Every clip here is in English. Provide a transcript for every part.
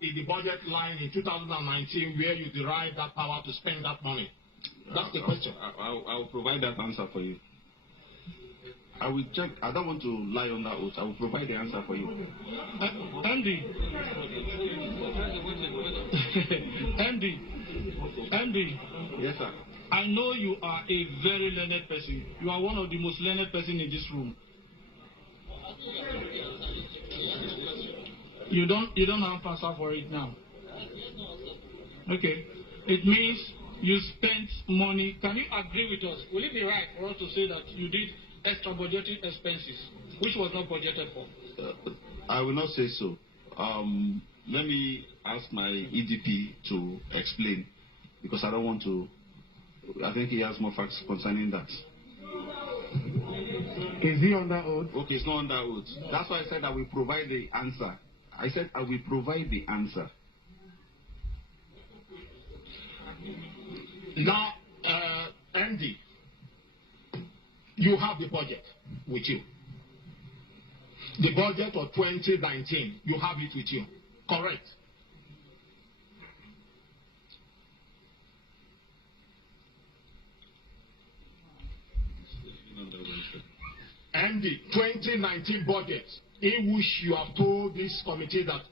in the budget line in 2019 where you derive that power to spend that money? That's the question. I'll provide that answer for you. I will check. I don't want to lie on that oath. I will provide the answer for you. Andy. Andy. Yes, sir. I know you are a very learned person. You are one of the most learned person in this room. You don't have answer for it now. Okay. It means you spent money. Can you agree with us? Will it be right for us to say that you did extra budgeted expenses, which was not budgeted for? I will not say so. Let me ask my EDP to explain, because I don't want to. I think he has more facts concerning that. Is he under oath? Okay, it's not under oath. That's why I said I will provide the answer. I said I will provide the answer. Now, Andy, you have the budget with you. The budget of 2019, you have it with you. Correct? And the 2019 budget, in which you have told this committee that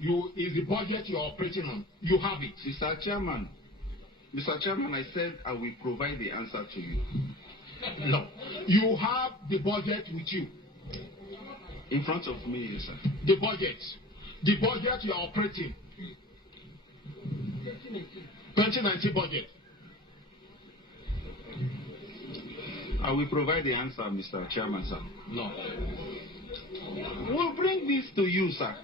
is the budget you are operating on, you have it. Mr. Chairman, I said I will provide the answer to you. No. You have the budget with you. In front of me, yes, sir. The budget you are operating. 2019 budget. I will provide the answer, Mr. Chairman, sir. No. We'll bring this to you, sir.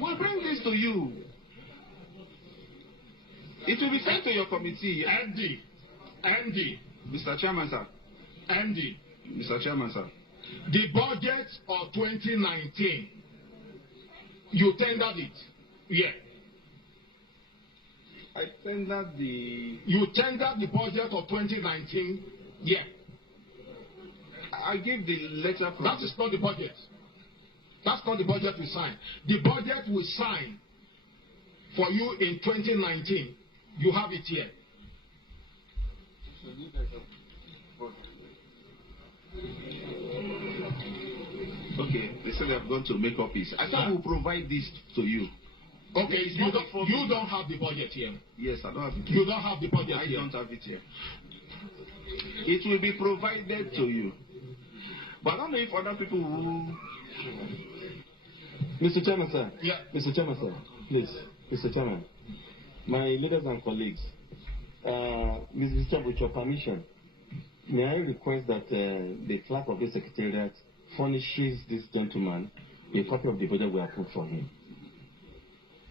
We'll bring this to you. It will be sent to your committee. Andy. Mr. Chairman, sir. Andy. Mr. Chairman, sir. The budget of 2019, you tendered it. Yeah. I tendered the... You tendered the budget of 2019. Yeah. I gave the letter from... That is not the budget. That's not the budget we signed. The budget we signed for you in 2019, you have it here. Okay, they said they have gone to make copies. I thought we'll provide this to you. Okay, you don't have the budget here. Yes, I don't have it. You don't have the budget here. I don't have it here. It will be provided to you. But I don't know if other people will... Mr. Chairman, sir. Yeah. Mr. Chairman, sir. Please. Mr. Chairman. My leaders and colleagues. Mr. Chairman, with your permission, may I request that the clerk of the secretariat furnishes this gentleman a copy of the budget we approved for him.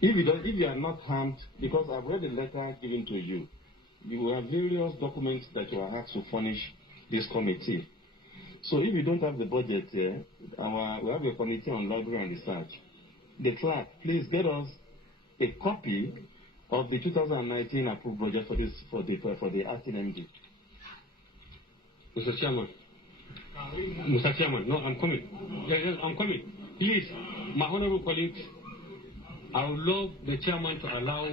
If you are not harmed, because I've read the letter given to you, you have various documents that you are asked to furnish this committee. So if you don't have the budget here, we have a committee on library and research. The clerk, please get us a copy of the 2019 approved budget for the acting MD. Mr. Chairman. Mr. Chairman, no, I'm coming. Yes, I'm coming. Please, my honorable colleagues, I would love the chairman to allow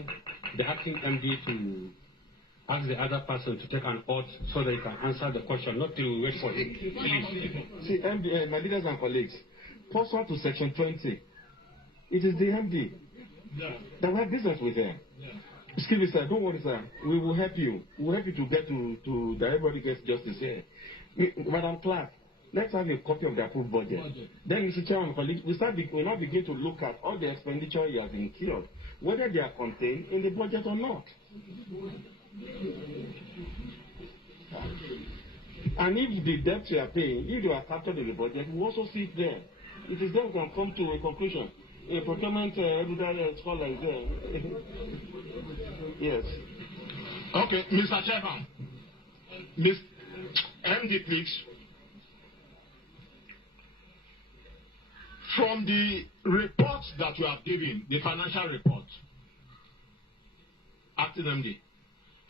the acting MD to ask the other person to take an oath so that he can answer the question, not to wait for him. Please. See, MD, my leaders and colleagues, pursuant to Section 20, it is the MD that we have business with them. Excuse me, sir. Don't worry, sir. We will help you. We will help you to get to that everybody gets justice here. Madam Clerk, let's have a copy of the approved budget. Then, Mr. Chairman, colleagues, we'll now begin to look at all the expenditure he has incurred, whether they are contained in the budget or not. And if the debts you are paying, if they are captured in the budget, we also see it there. It is then we can come to a conclusion. A procurement scholar is there. Yes. Okay, Mr. Chairman. MD, please. From the report that you have given, the financial report, acting MD,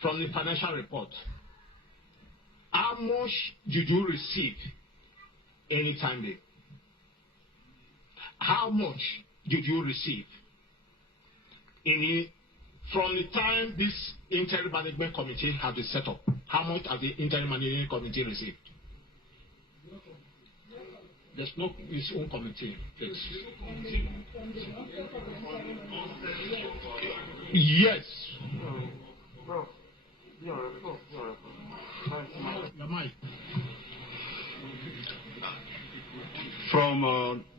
from the financial report, how much did you receive any time there? How much did you receive from the time this interim management committee has been set up, how much has the interim management committee received? There's no its own committee. Yes. Prof, your mic. From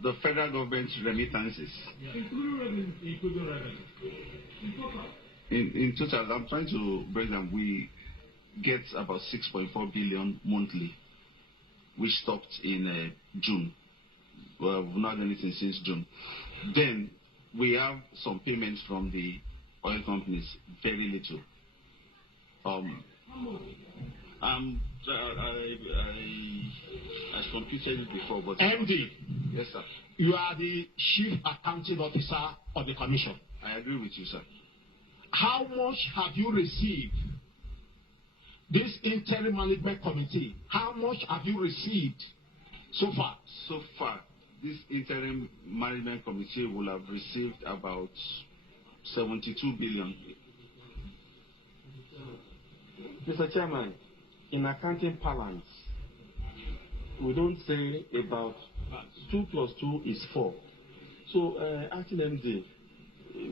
the federal government's remittances. Including revenue. In total, I'm trying to break down. We get about 6.4 billion monthly, which stopped in June. Well, we've not done anything since June. Then we have some payments from the oil companies, very little. I computed it before, but MD. Yes, sir. You are the chief accounting officer of the commission. I agree with you, sir. How much have you received? This interim management committee, how much have you received so far? So far, this interim management committee will have received about 72 billion. Mr. Chairman, in accounting parlance, we don't say about 2 plus 2 is 4. So, acting MD,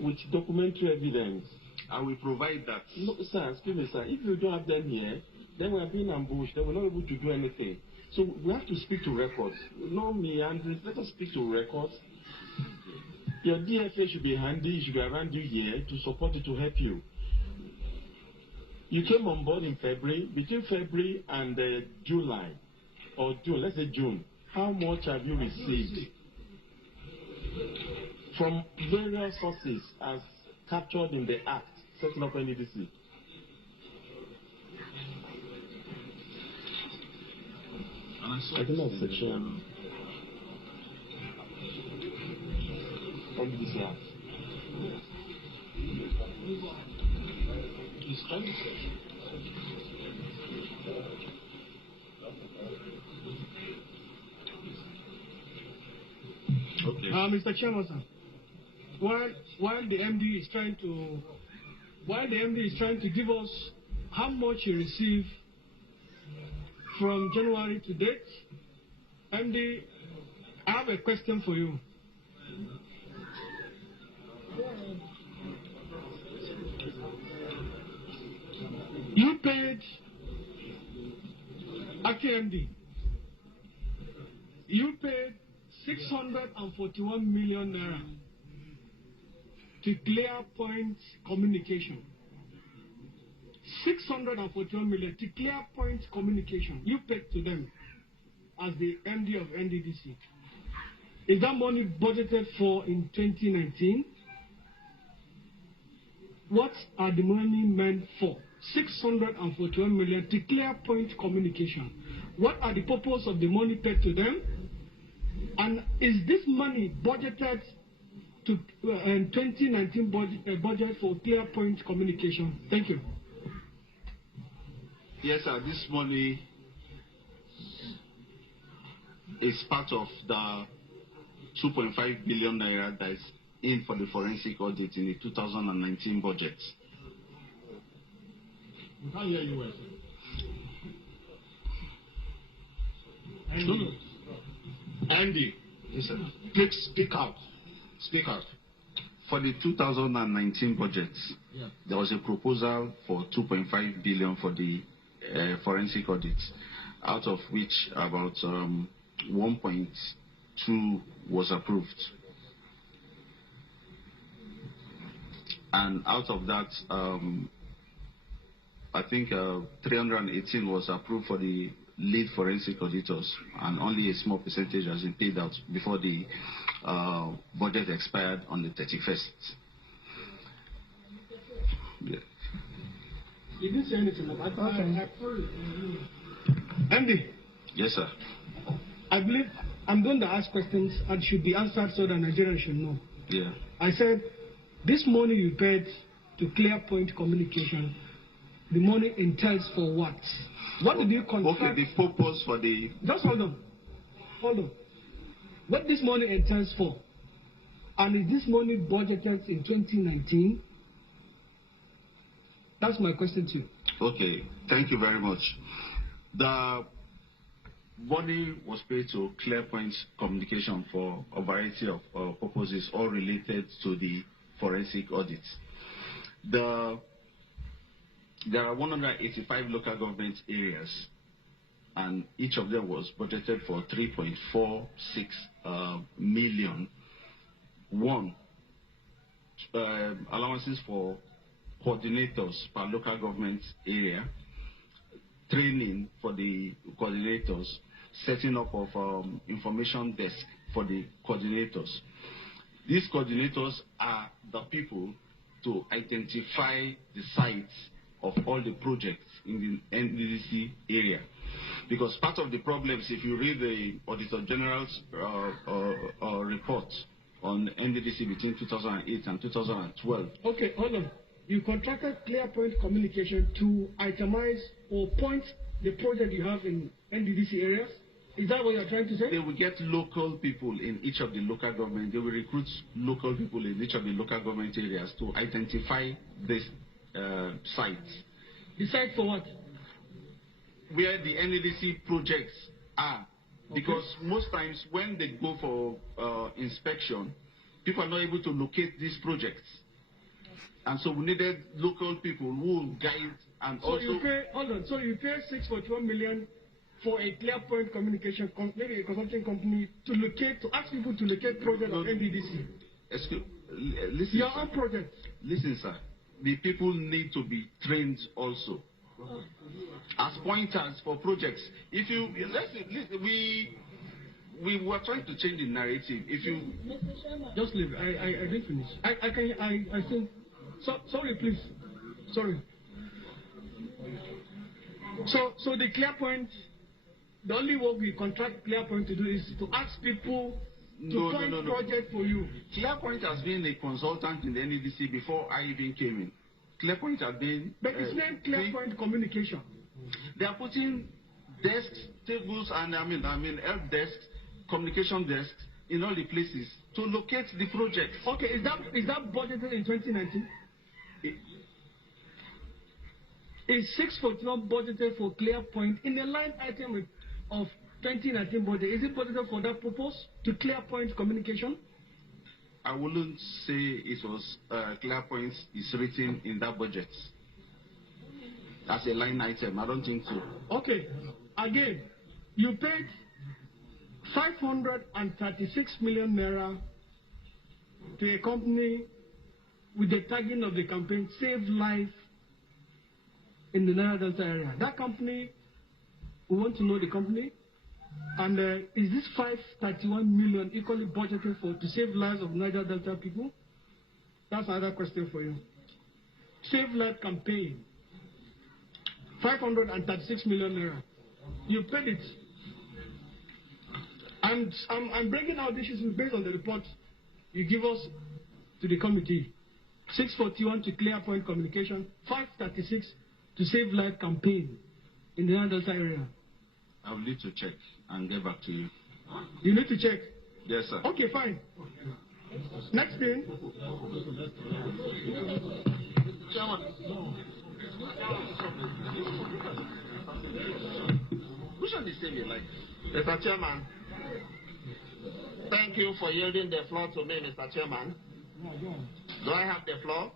with documentary evidence, I will provide that. No, sir, excuse me, sir. If you don't have them here, then we are being ambushed. Then we're not able to do anything. So we have to speak to records. No me, and let us speak to records. Your DFA should be handy. It should be around you here to support you, to help you. You came on board in February. Between February and July, or June, let's say June, how much have you received from various sources as captured in the Act setting up NDDC? I don't know section NDDC Act. Okay. Mr. Chairman, sir, while the MD is trying to give us how much he received from January to date, MD, I have a question for you. You paid, MD, you paid 641 million naira to Clear Point Communication. 641 million to Clear Point Communication. You paid to them as the MD of NDDC. Is that money budgeted for in 2019? What are the money meant for? 641 million to Clear Point Communication. What are the purpose of the money paid to them? And is this money budgeted to 2019 budget for Clear Point Communication? Thank you. Yes, sir. This money is part of the 2.5 billion naira that is in for the forensic audit in the 2019 budget. We can't hear you well. Andy, yes, sir. Please speak out. Speak out. For the 2019 budget, there was a proposal for 2.5 billion for the forensic audit, out of which about 1.2 was approved. And out of that, I think 318 was approved for the lead forensic auditors, and only a small percentage has been paid out before the budget expired on the 31st. Yeah. You didn't say anything about that. Andy. Yes, sir. I believe I'm going to ask questions and should be answered so that Nigerians should know. Yeah. I said, this money you paid to Clear Point Communication, the money entails for what? What did you contract? Okay, the purpose for the... Just hold on. Hold on. What this money entails for? And is this money budgeted in 2019? That's my question to you. Okay, thank you very much. The money was paid to ClearPoint Communication for a variety of purposes, all related to the forensic audit. There are 185 local government areas, and each of them was budgeted for 3.46 million. One, allowances for coordinators per local government area, training for the coordinators, setting up of information desk for the coordinators. These coordinators are the people to identify the sites of all the projects in the NDDC area. Because part of the problems, if you read the Auditor General's report on NDDC between 2008 and 2012. Okay, hold on. You contracted ClearPoint Communication to itemize or point the project you have in NDDC areas? Is that what you're trying to say? They will get local people in each of the local government. They will recruit local people in each of the local government areas to identify these sites. The site for what? Where the NDDC projects are. Okay. Because most times when they go for inspection, people are not able to locate these projects. And so we needed local people who will guide and so also... You pay, hold on, so you pay 6.1 million for a ClearPoint Communication, maybe a consulting company, to ask people to locate projects of NDDC. Listen, your own project. Listen, sir. The people need to be trained also. As pointers for projects. If you listen, we were trying to change the narrative. If you just leave, I didn't finish. I think. Sorry, please. Sorry. So the ClearPoint, the only work we contract ClearPoint to do is to ask people to point project for you. ClearPoint has been a consultant in the NDDC before I even came in. ClearPoint has been... But it's named ClearPoint Communication. They are putting desks, tables, and help desks, communication desks in all the places to locate the project. Okay, is that budgeted in 2019? Is 641 budgeted for ClearPoint in the line item of 2019 budget? Is it budgeted for that purpose to ClearPoint Communication? I wouldn't say it was ClearPoint is written in that budget as a line item. I don't think so. Okay. Again, you paid 536 million naira to a company with the tagging of the campaign Save Life in the Niger Delta area. That company, we want to know the company. And is this 531 million equally budgeted for to save lives of Niger Delta people? That's another question for you. Save Life campaign, 536 million naira. You paid it. And I'm bringing out this issue based on the report you give us to the committee. 641 to ClearPoint Communication, 536 to Save Life campaign in the Niger Delta area. I will need to check and get back to you. You need to check? Yes, sir. Okay, fine. Next thing. Chairman. Which one is saying like? Mr. Chairman, thank you for yielding the floor to me, Mr. Chairman. Do I have the floor?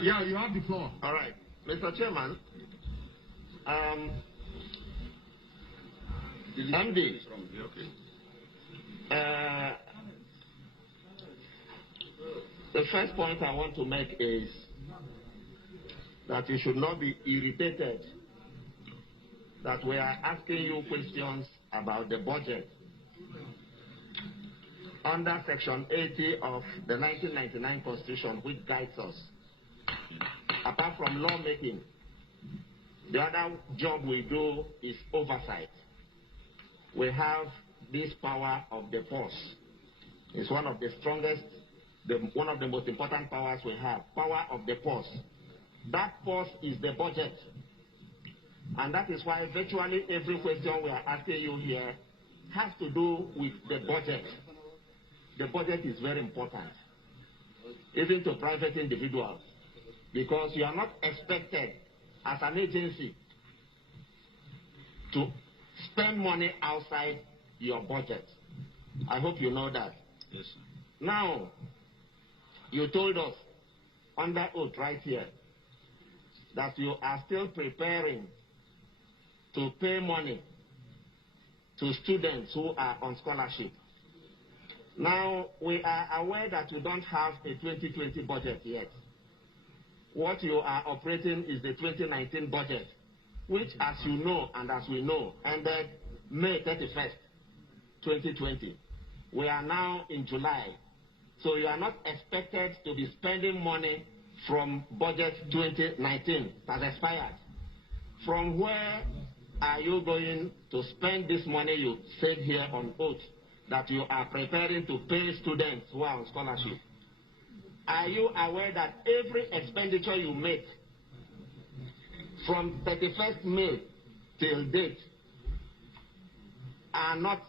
Yeah, you have the floor. All right. Mr. Chairman, MD, the first point I want to make is that you should not be irritated that we are asking you questions about the budget. Under Section 80 of the 1999 Constitution, which guides us, apart from lawmaking, the other job we do is oversight. We have this power of the purse. It's one of the strongest, one of the most important powers we have. Power of the purse. That purse is the budget. And that is why virtually every question we are asking you here has to do with the budget. the budget is very important, even to private individuals, because you are not expected as an agency to spend money outside your budget. I hope you know that. Yes, sir. Now, you told us under oath right here that you are still preparing to pay money to students who are on scholarship. Now, we are aware that you don't have a 2020 budget yet. What you are operating is the 2019 budget, which, as you know and as we know, ended May 31st, 2020. We are now in July. So you are not expected to be spending money from budget 2019 that expired. From where are you going to spend this money you said here on oath that you are preparing to pay students who are on scholarship? Are you aware that every expenditure you make from 31st May till date are not